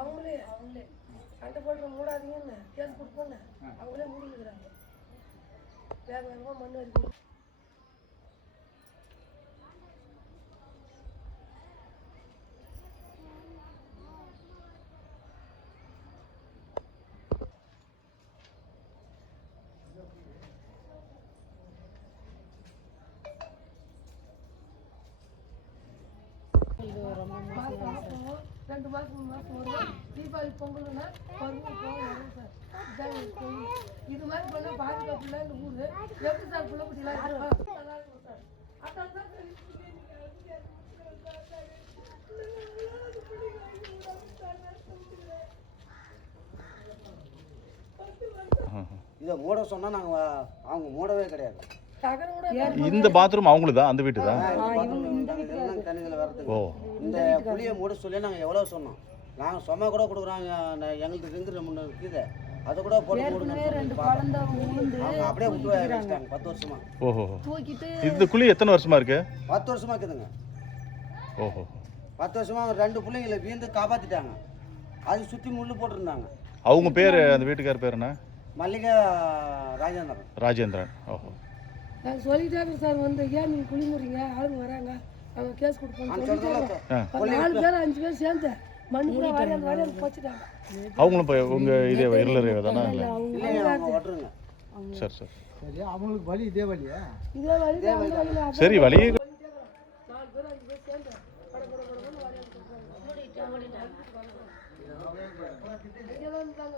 அவங்களே சண்டை போட்டு மூடாதீங்கன்னு கேஸ் கொடுப்போன்னு அவங்களே மூடிக்கிறாங்க. வேக வேகமாக மண் வரைக்கும் ரெண்டு மாதம் 3 மாதம் வரும். தீபாவளி பொங்கல்னா வருவோம் வரும் சார். இது மாதிரி பண்ணால் பாதுகாப்பு இல்லை இந்த ஊர் எப்படி சார் பிள்ளைப்பட்டிலாம் நல்லா இருக்கும் சார். அதான் சார் இதை மூட சொன்னால் நாங்கள் அவங்க மூடவே கிடையாது. இந்த பாத்ரூம் அவங்களுக்கு தான், அந்த வீட்டு தான் தண்ணியில் வரதுக்கு இந்த புளியை மூட சொல்லி நாங்கள் எவ்வளோ சொன்னோம். நாங்கள் சும்மா கூட கொடுக்குறாங்க. எங்களுக்கு செஞ்சு 3 இருக்குது, அதை கூட போட்டு அவங்க அப்படியே விட்டு வச்சுட்டாங்க 10 வருஷமா. ஓஹோ, இந்த குழி எத்தனை வருஷமா இருக்கு? 10 வருஷமா இருக்குதுங்க. ஓஹோ, 10 வருஷமா 2 பிள்ளைங்களை வீந்து காப்பாற்றிட்டாங்க. அது சுற்றி முள்ளு போட்டிருந்தாங்க. அவங்க பேர், அந்த வீட்டுக்கார பேர் என்ன? மல்லிகா ராஜேந்திரன். ராஜேந்திரன். ஓஹோ, நாங்கள் சொல்லிட்டாங்க சார். வந்து ஏன் நீங்கள் குளிமுறீங்க, ஆளுங்க வராங்க, அவங்க கேஸ் கொடுப்போம் 4 பேர் 5 பேர் சேர்ந்து மண் கூட வாரியாந்து போச்சுட்டாங்க. அவங்களும் இப்போ உங்கள் இதே இருளரே தானே? ஓட்டுருங்க. சரி சரி சரி, அவங்களுக்கு வலி இதே வலியா? இதே வழி சரி, வலி 4 பேர் 5 பேர் சேர்ந்து இங்கே தான் இருந்தாங்க.